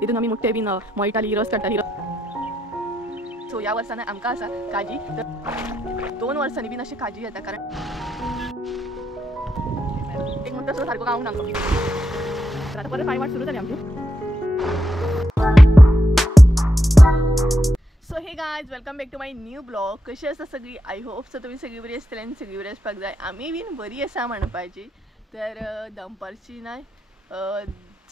तितून आमी मुठ्ठे बीन मळटाली रस काडटाली। सो ह्या वर्सान आमकां आसा काजी, 2 वर्सांनी बीन अशी काजी येता कारण एक म्हणटा सो सारको गावूंक ना आमकां। तर आतां परत पायवाट सुरू जाली आमची। So hey guys, welcome back to my new blog. कशी आसा सगळी? आय होप सो तुमी सगळी बरी आसतली आनी सगळी बरी आसपाक जाय। आमी बीन बरी आसा म्हणपाची। तर दनपारची ना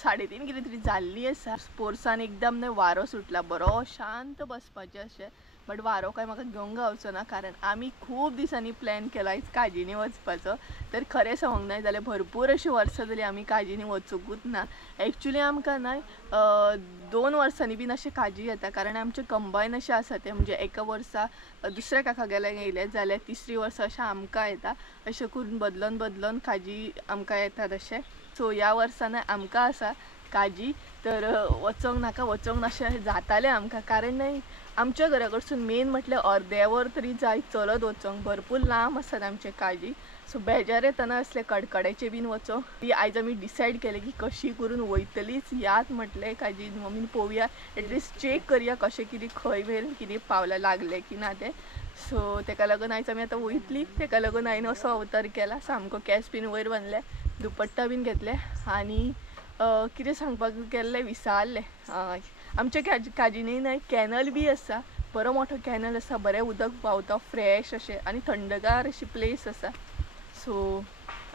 3:30 कितें तरी जाल्ली आसा। स्पोर्ट्सान एकदम न्हय वारो सुटला, बरो शांत बसपाचें अशें। बट वारो काय म्हाका घेवंक गावचो ना कारण आमी खूब दिसांनी प्लॅन केला आयज काजींनी वचपाचो। तर खरें सांगूंक जाय जाल्यार भरपूर अशीं वर्सां जालीं आमी काजींनी वचूंकूच ना। एक्चुली आमकां न्हय 2 वर्सांनी बीन अशें काजी येता कारण आमचें कंबायन अशें आसा तें, म्हणजे एका वर्सा दुसऱ्या काकागेल्यान येयले जाल्यार तिसरी वर्सा अशें आमकां येता। अशें करून बदलोन बदलोन काजी आमकां येतात अशें। सो ह्या वर्सान आमकां आसा काजी। तर वचोंक नाका वचोंक नाशें जातालें आमकां कारण न्हय आमच्या घरा कडसून मेन म्हटल्यार अर्दे वर तरी जाय चलत वचोंक, भरपूर लांब आसात आमचे काजी। सो बेजार येतना असले कडकड्याचे बीन वचोंक। ती आयज आमी डिसायड केलें की कशी करून वयतलीच। याद म्हटलें काजी मम्मीन पळोवया, एटलिस्ट चेक करया कशें कितें खंय मेरेन कितें पावलां, लागलें की ना तें। सो तेका लागून आयज आमी आतां वयतली। तेका लागून हांवें असो अवतार केला, सामको केंस बीन वयर बांदले, दुपट्टा बीन घेतले आनी कितें सांगपाक गेल्लें विसारलें। आमच्या काजींनी न्हय कॅनल बी आसा, बरो मोठो कॅनल आसा, बरें उदक व्हांवता फ्रेश अशें आनी थंडगार अशी प्लेस आसा। सो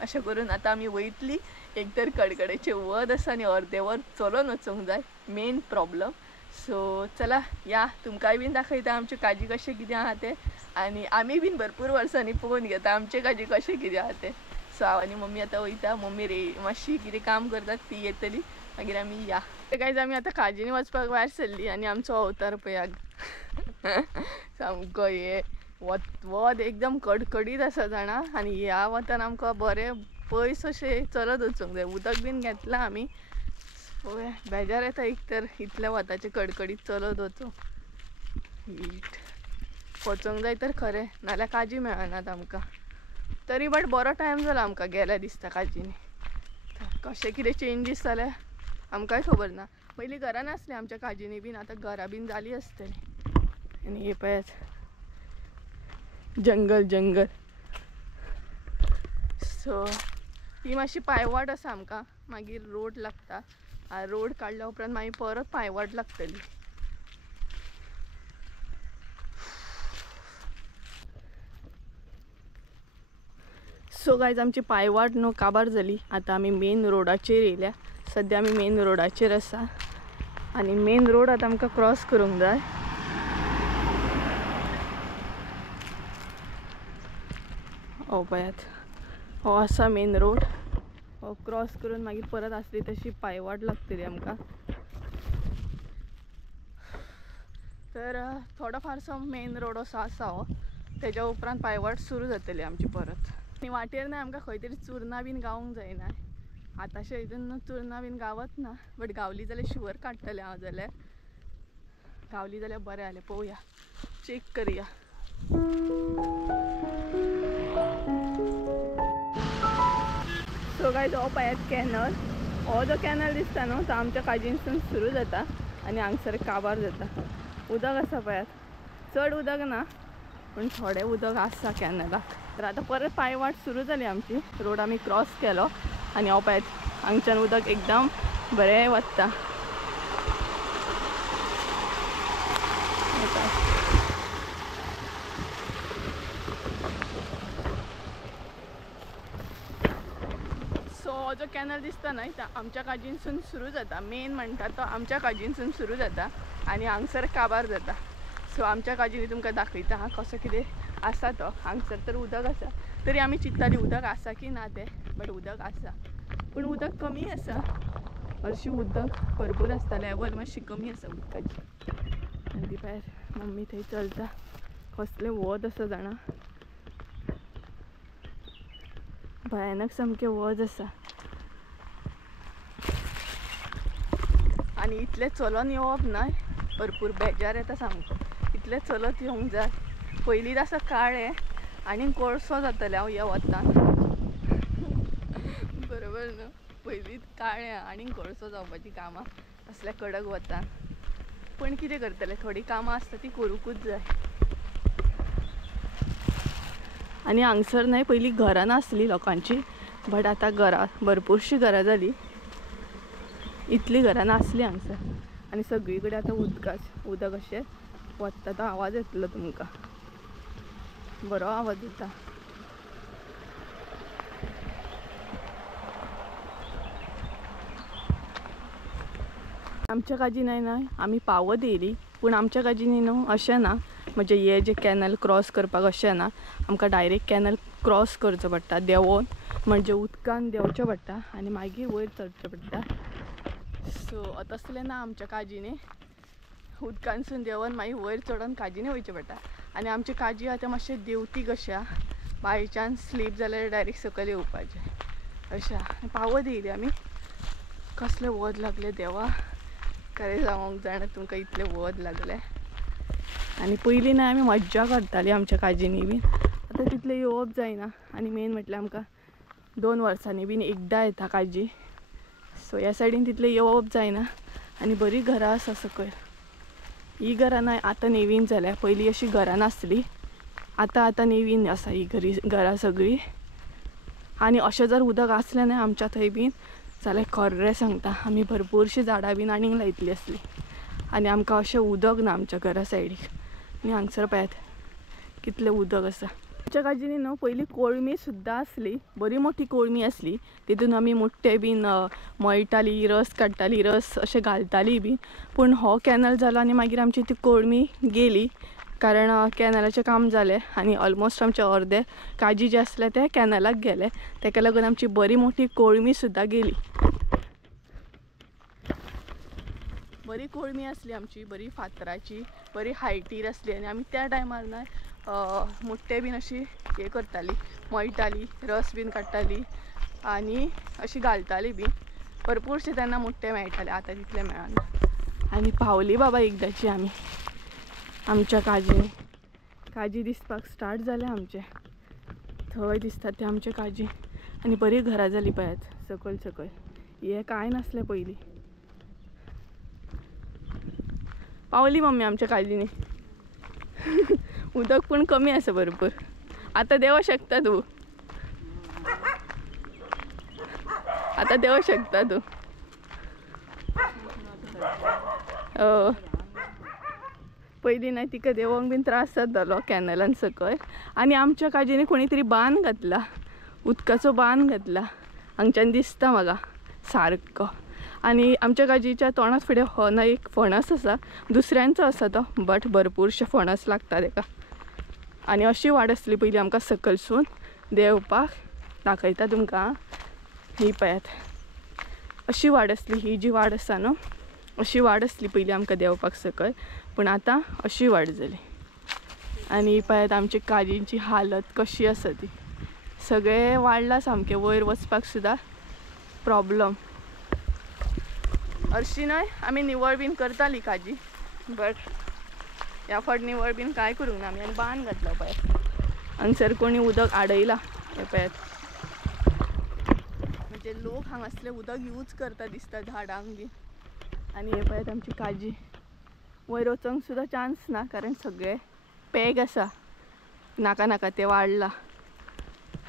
अशें करून आतां आमी वयतली। एक तर कडकडेचें वत आसा आनी अर्दे वर चलोन वचोंक जाय, मेन प्रॉब्लम। सो चला या तुमकांय बीन दाखयता आमची काजी कशें कितें आहा तें, आनी आमी बीन भरपूर वर्सांनी पळोवन घेता आमचे काजी कशें कितें आहा तें। सो हांव आनी मम्मी आतां वयता, मम्मी मातशी कितें काम करतात ती येतली, मागीर आमी या। गायज आमी आतां काजींनी वचपाक भायर सरली आनी आमचो अवतार पळयात। सामको हे वत एकदम कडकडीत आसा जाणा, आनी ह्या वतान आमकां बरें पयस अशें चलत वचोंक जाय। उदक बीन घेतलां आमी, बेजार येता एक तर इतल्या वताचे कडकडीत चलत वचोंक जाय तर खरें, नाल्यार काजी मेळनात आमकां। तरी बट बरो टायम जाला आमकां गेल्या दिसता काजींनी। कशें कितें चेंजीस जाले आमकांय खबर ना। पयलीं घरां नासलीं आमच्या काजींनी बीन, आतां घरां बीन जालीं आसतलीं। आनी हे पळयात जंगल जंगल। सो ही मातशी पायवाट आसा आमकां, मागीर रोड लागता। रोड काडल्या उपरांत मागीर परत पायवाट लागतली। सो गायज आमची पायवाट न्हू काबार जाली। आतां आमी मेन रोडाचेर येयल्या। सद्या आमी मेन रोडाचेर आसा आनी मेन रोड आतां आमकां क्रॉस करूंक जाय। हो पळयात, हो आसा मेन रोड। हो क्रॉस करून मागीर परत आसली तशी पायवाट लागतली आमकां। तर थोडो फारसो मेन रोड असो आसा हो, तेज्या उपरांत पायवाट सुरू जातली आमची परत। आनी वाटेर ना आमकां खंय तरी चुरना बीन गावूंक जायना। आतांच्या हितून चुरना बीन गावत ना, बट गावली जाल्यार शुवर काडटलें हांव जाल्यार। गावली जाल्यार बरें जालें, पळोवया चेक करया। सो गायज हो पळयात कॅनल। हो जो कॅनल दिसता न्हू तो आमच्या काजीनसून सुरू जाता आनी हांगसर काबार जाता। उदक आसा पळयात, चड उदक ना पूण थोडें उदक आसा कॅनलाक। तर आतां परत पायवाट सुरू जाली आमची। रोड आमी क्रॉस केलो आनी हो पळयात हांगच्यान उदक एकदम बरें वता। सो हो जो कॅनल दिसता न्हय तो आमच्या काजीनसून सुरू जाता, मेन म्हणटा तो आमच्या काजीनसून सुरू जाता आनी हांगसर काबार जाता। सो आमच्या काजीनी तुमकां दाखयता हां कसो कितें आसा तो। हांगसर तर उदक आसा, तरी आमी चिंत्तालीं उदक आसा की ना तें, बट उदक आसा पूण उदक कमी आसा। हरशीं उदक भरपूर आसता, लेवल मातशी कमी आसा उदकाची। आनी ती पळयात मम्मी थंय चलता, कसलें वत आसा जाणा, भयानक सामकें वत आसा। आनी इतलें चलोन येवप न्हय भरपूर बेजार येता सामको। इतलें चलत येवंक जाय। पयलींच आसा काळें आनी कोळसो जातलें हांव ह्या वतान। बरोबर न्हू, पयलींच काळे आणि कोळसो जावपाची कामां असल्या कडक वता, पण कितें करतले, थोडी कामां आसता ती करूकूच जाय. आणि हांगसर न्हय पयलीं घरां नासली लोकांची, बट आतां घरां भरपूरशीं घरां जाली. इतली घरां नासली हांगसर. आणि सगळी कडेन आतां उदक अशें वता. तो आवाज येतलो तुमकां, बरो आवाज येता. आमच्या काजीन न्हय आमी पावत येयली, पूण आमच्या काजीन न्हू अशें ना. म्हणजे हे जे कॅनल क्रॉस करपाक अशें ना, आमकां डायरेक्ट कॅनल क्रॉस करचो पडटा देंवोन, म्हणजे उदकान देंवचें पडटा आनी मागीर वयर चडचें पडटा. सो तसलें ना आमच्या काजीनी. उदकानसून देंवन मागीर वयर चडोन काजीनी वयचें पडटा. आनी आमची काजी आतां मातशें देंवती कशें आहा, बाय चान्स स्लीप जाल्यार डायरेक्ट सकयल येवपाचें अशें आहा. पावत येयली आमी. कसलें वत लागलें देवा, खरें सांगूंक जाणा तुमकां, इतलें वत लागलें. आनी पयलीं न्हय आमी मज्जा करतालीं आमच्या काजीनी बीन. आतां तितलें येवप जायना. आनी मेन म्हटल्यार आमकां 2 वर्सांनी बीन एकदां येता काजी. सो ह्या सायडीन तितलें येवप जायना. आनी बरीं घरां आसा सकयल. ही घरां न्हय आतां नेवीन जाल्या, पयलीं अशीं घरां नासलीं. आतां नेवीन आसा ही घरां सगळीं. आनी अशें जर उदक आसलें न्हय आमच्या थंय बीन जाल्यार खरें सांगता आमी भरपूरशीं झाडां बीन आनीक लायतलीं आसलीं. आनी आमकां अशें उदक ना आमच्या घरा सायडीक. आनी हांगसर पळयात कितलें उदक आसा. आमच्या काजीनी न्हू पयलीं कोळमी सुद्दां आसली, बरी मोठी कोळमी आसली. तितून आमी मुट्टे बीन मळटालीं, रस काडटालीं, रस अशें घालतालीं बीन. पूण हो कॅनल जालो आनी मागीर आमची ती कोळमी गेली, कारण कॅनलाचें काम जालें आनी ऑलमोस्ट आमचे अर्दे काजी जे आसले ते कॅनलाक गेले. ताका लागून आमची बरी मोठी कोळमी सुद्दां गेली. बरी कोळमी आसली आमची, बरी फातराची, बरी हायटीर आसली. आनी आमी त्या टायमार न्हय मुट्टे बीन अशी हे करतालीं, मळटालीं, रस बीन काडटालीं आनी अशी घालतालीं बीन. भरपूरशे तेन्ना मुट्टे मेळटाले, आतां तितले मेळना. आनी पावली बाबा एकदाची आमी आमच्या काजीनी. काजी दिसपाक स्टार्ट जाले आमचे. थंय दिसता ते आमचे काजी. आनी बरी घरां जाली पळयात सकयल. हे कांय नासलें पयलीं. पावली मम्मी आमच्या काजीनी. उदक पूण कमी आसा भरपूर. आतां देवं शकता तूं, आतां देवं शकता तूं. पयलीं न्हय तिका देवोंक बीन त्रास जातालो कॅनलान सकयल. आनी आमच्या काजीनी कोणी तरी बांद घातला, उदकाचो बांद घातला हांगच्यान दिसता म्हाका सारको. आनी आमच्या काजीच्या तोंडात फुडें हो न्हय एक फणस आसा, दुसऱ्यांचो आसा तो, बट भरपूरशे फणस लागता ताका. आनी अशी वाट आसली पयलीं आमकां सकलसून देंवपाक. दाखयता तुमकां, ही पळयात अशी वाट आसली. ही जी वाट आसा न्हू अशी वाट आसली पयलीं आमकां देंवपाक सकयल, पूण आतां अशी वाट जाली. आनी पळयात आमची काजींची हालत कशी आसा ती. सगळें वाडलां सामकें, वयर वचपाक सुद्दां प्रॉब्लम. हरशीं न्हय आमी निवळ बीन करतालीं काजी, बट ह्या फावट निवळ बीन कांय करूंक ना आमी. आनी बांद घातलो पळयात. हांगसर कोणी उदक आडयला हें पळयात. म्हणजे लोक हांगासलें उदक यूज करता दिसता झाडांक बीन. आनी हे पळयात आमची काजी. वयर वचोंक सुद्दां चान्स ना, कारण सगळें पॅग आसा. नाका ते वाडला.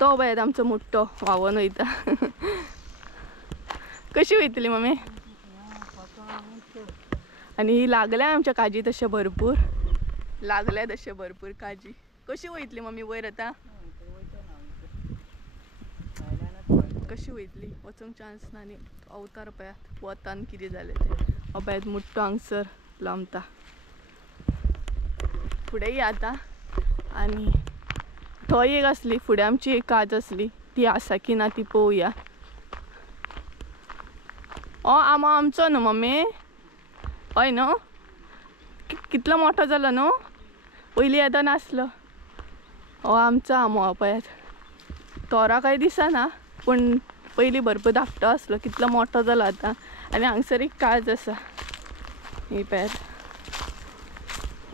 तो पळयात आमचो मुट्टो व्हांवून वयता. कशी वयतली मम्मी? आनी लागल्या आमच्या काजी तशें भरपूर, लागल्या तशें भरपूर काजी. कशी वयतली मम्मी वयर आतां? कशी वयतली? वचोंक चान्स ना. आनी अवतार पळयात वतान कितें जालें तें. हो पळयात मुट्टो हांगसर लांबता. फुडें या आतां. आनी थंय एक आसली, फुडें आमची एक काज आसली, ती आसा की ना ती पळोवया. आंबो आमचो न्हू मम्मी? हय न्हू? कितलो मोठो जालो न्हू? पयलीं येदो नासलो. हो आमचो आंबो पळयात. तोरा कांय दिसना, पूण पयलीं भरपूर धाकटो आसलो. कितलो मोठो जालो आतां. आनी हांगसर एक काज आसा, ही पळयात.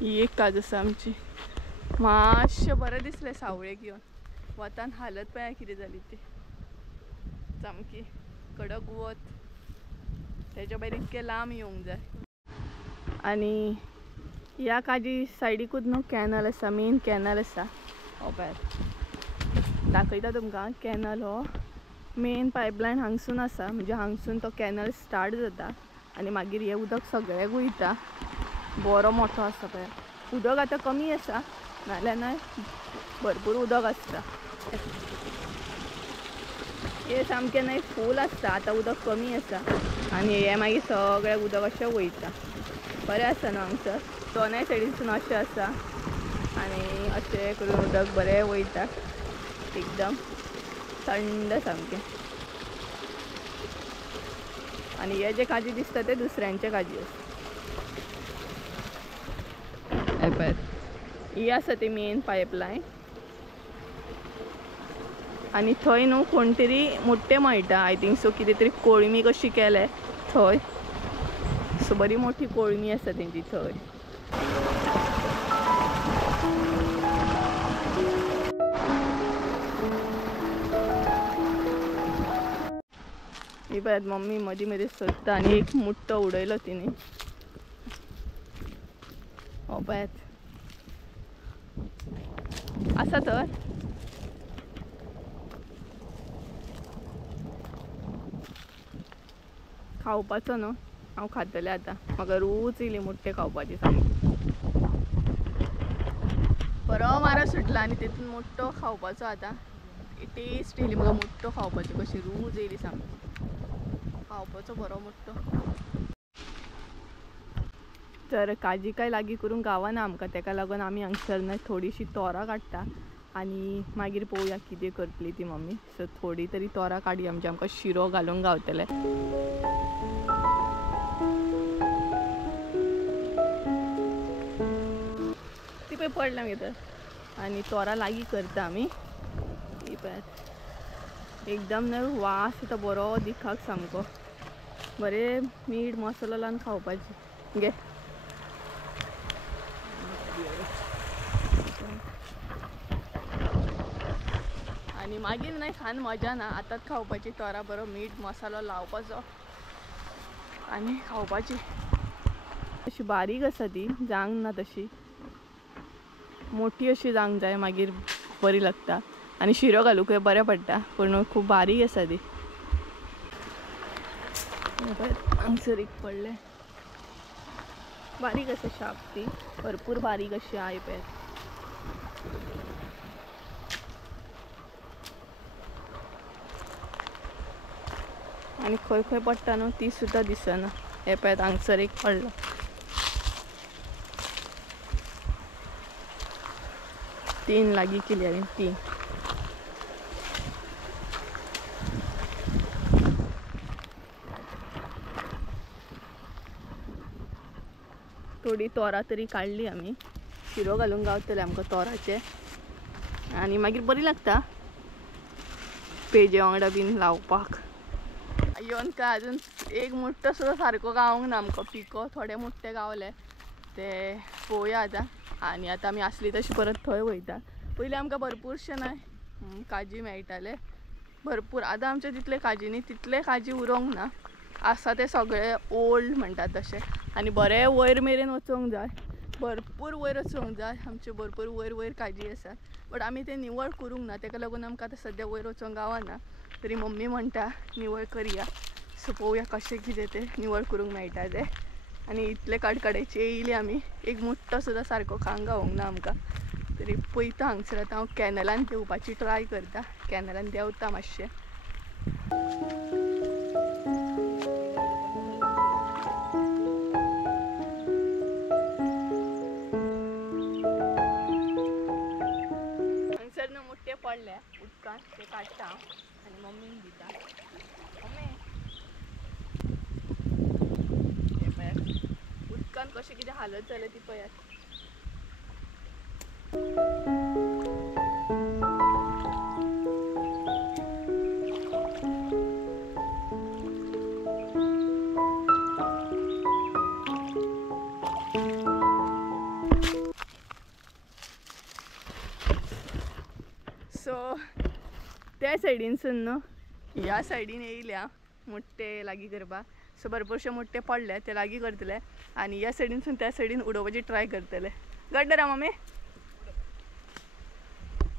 ही एक काज आसा आमची. मातशें बरें दिसलें सावळेक येवन. वतान हालत पळया कितें जाली ती. सामकी कडक वत. त्याच्या भायर इतके लांब येवंक जाय. आणि ह्या काजी सायडीकूच न्हू कॅनल आसा, मेन कॅनल आसा. हो पळयात दाखयता तुमकां. कॅनल हो मेन पायपलायन हांगसून आसा, म्हणजे हांगसून तो कॅनल स्टार्ट जाता आनी मागीर हे उदक सगळें वयता. बरो मोठो आसा पळय. उदक आतां कमी आसा, नाल्यार न्हय भरपूर उदक आसता. हे सामकें न्हय फूल आसता. आतां उदक कमी आसा आनी हे मागीर सगळें उदक अशें वयता. बरें आसा न्हू हांगसर. दोनाय सायडीनसून अशें आसा आनी अशें करून उदक बरें वयता. एकदम थंड सामकें. आनी हे जे काजी दिसता ते दुसऱ्यांचे काजी आसा. हे पळयात ही आसा ती मेन पायपलायन. आनी थंय न्हू कोण तरी मोठे मळटा. आय थिंक सो कितें तरी कोळमी कशी केल्या थंय. सो बरी मोठी कोळमी आसा तेंची थंय. ही पळयात मम्मी मदीं मदीं सोदता आनी एक मुट्टो उडयलो तिणी. हो पळयात आसा तर. खावपाचो न्हू. हांव खातलें आतां. म्हाका रूच येयली मुट्टे खावपाची सामकी. बरो मारो सुटला आनी तेतून मुट्टो खावपाचो आतां. टेस्ट येयली म्हाका मुट्टो खावपाची. कशी रूच येयली सामकी. खावपाचो बरो मुट्टो. तर काजी काय लागीं करून गावना आमकां, तेका लागून आमी हांगसर न्हय थोडीशी तोरां काडटा आनी मागीर पळोवया कितें करतली ती मम्मी. सो थोडी तरी तोरां काडया म्हणजे आमकां शिरो घालूंक गावतले. ती पळय पडला भितर आनी तोरां लागीं करता आमी. ही पळयात एकदम न्हय वास येता बरो दिखाक सामको. बरें मीठ मसालो लावन खावपाची. घे आनी मागीर न्हय खान मजा ना. आतांच खावपाची तोरां. बरो मीठ मसालो लावपाचो आनी खावपाची. अशी बारीक आसा ती, जांक ना तशी. मोठी अशी जावंक जाय मागीर बरी लागता आनी शिरो घालूंकय बरें पडटा. पूण खूब बारीक आसा ती. हांगसर एक पडले. बारीक आसा शार्प ती. भरपूर बारीक अशी आहा. पळयात आनी खंय खंय पडटा न्हू ती सुद्दां दिसना. हे पळयात हांगसर एक पडलो. तीन लागीं केली हांवें. तीन थोडी तोरां तरी काडली आमी. शिरो घालूंक गावतले आमकां तोराचे आनी मागीर बरी लागता पेजे वांगडा बीन लावपाक. येवन काय अजून एक मुट्टो सुद्दां सारको गावंक ना आमकां. पिको थोडे मुट्टे गावले ते पळोवया आतां. आनी आतां आमी आसली तशी परत थंय वयता. पयलीं आमकां भरपूरशे न्हय काजी मेळटाले भरपूर. आतां आमचे तितले काजींनी तितले काजी उरोंक ना. आसा ते सगळे ओल्ड म्हणटात तशें. आनी बरें वयर मेरेन वचोंक जाय. भरपूर वयर वचोंक जाय. आमचे भरपूर वयर वयर काजी आसा. बट आमी ते निवळ करूंक ना. तेका लागून आमकां आतां सद्या वयर वचोंक गावना. तरी मम्मी म्हणटा निवळ करया. सो पळोवया कशें कितें तें निवळ करूंक मेळटा तें. आनी इतले कडकडेचे येयली आमी. एक मुट्टो सुद्दां सारको खावंक गावोंक ना आमकां. तरी पळयता हांगसर आतां हांव कॅनलान देवपाची ट्राय करता. कॅनलान देंवता मातशें. हांगसर न्हू मुट्टे पडल्या उदकान. ते काडटा हांव आनी मम्मीक दिता. मम्मी हे पळयात उदकान कशें कितें हालत जालें ती पळयात. सो त्या सायडीनसून न्हू ह्या सायडीन येयल्या मुट्टे लागीं करपाक. सो भरपूरशे मोठे पडले ते लागी करतले आणि या सायडीनसून त्या सायडीन उडोवपाची ट्राय करतले. गड्डरा मम्मी.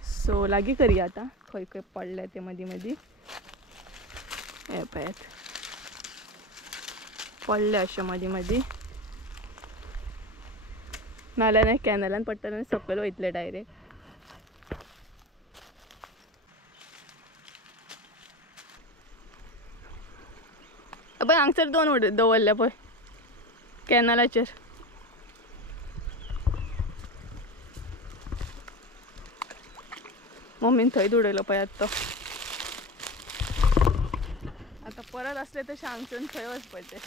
सो लागी करूया आता खंय खंय पडले ते मदी मदी. हे पळयात पडले अशे मदी मदी. नाल्यार नाही कॅनलान पडटले सकयल वयतले डायरेक्ट. पळय हांगसर दोन दवरले पळय कॅनलाचेर. मम्मीन थंय उडयलो पळय तो. आता परत असले तशें हांगसून थंय वचपाचें.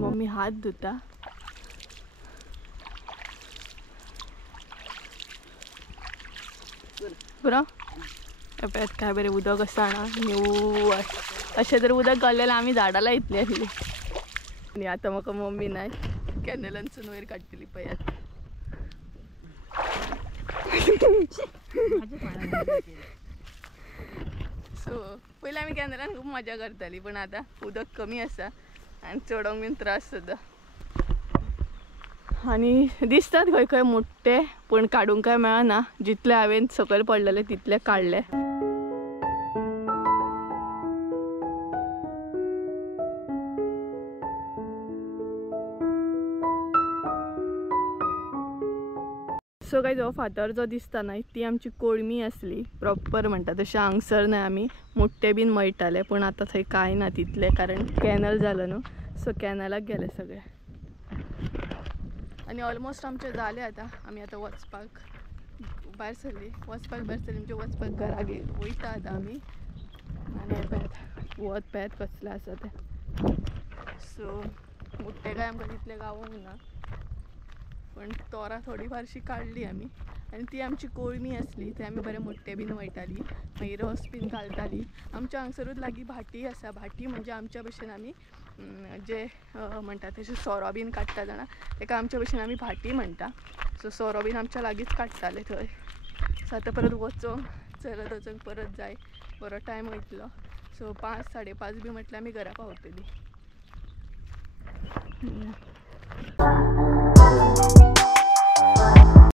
मम्मी हात धुता. बरो पळयात काय बरें उदक आसा ना न्यू. अशें जर उदक घाललेलें आमी झाडां लायतली आसली. आनी आतां म्हाका मम्मी नाय कॅनलांतसून वयर काडटली पळयात. सो पयलीं आमी कॅनलान खूब मजा करताली पण आतां उदक कमी आसा आनी चडोंक बीन त्रास जाता. आनी दिसतात खंय खंय मोठे पण काडूंक काय मेळना. जितले हांवें सकयल पडलेले तितले काडले. सो गायज हो फातर जो दिसता न्हय ती आमची कोळमी आसली प्रॉपर म्हणटा तशें हांगसर न्हय आमी मोठे बीन मळटाले पण आतां थंय कांय ना तितले कारण कॅनल जालो न्हू. सो कॅनलाक गेले सगळे आनी ऑलमोस्ट आमचे जाले. आतां आमी आतां वचपाक भायर सरली. म्हणजे वचपाक घरा वयता आतां आमी. आनी पळयात वत पळयात कसलें आसा तें. सो मोठे काय आमकां तितले गावोंक ना पण तोरां थोडी फारशी काडली आमी. आनी ती आमची कोळमी आसली थंय आमी बरे मोठे बीन वयताली मागीर रस बीन घालताली. आमच्या हांगसरूच लागीं भाटी आसा. भाटी म्हणजे आमच्या भशेन आमी जे म्हणटा तशें सोरो बीन काडटा जाणा ताका आमच्या भशेन आमी भाटी म्हणटा. सो सोरो बीन आमच्या लागींच काडटाले थंय. सो आतां परत वचोंक चलत वचोंक परत जाय बरो टायम वयतलो. सो 5 5:30 बी म्हटल्यार आमी घरा पावतली.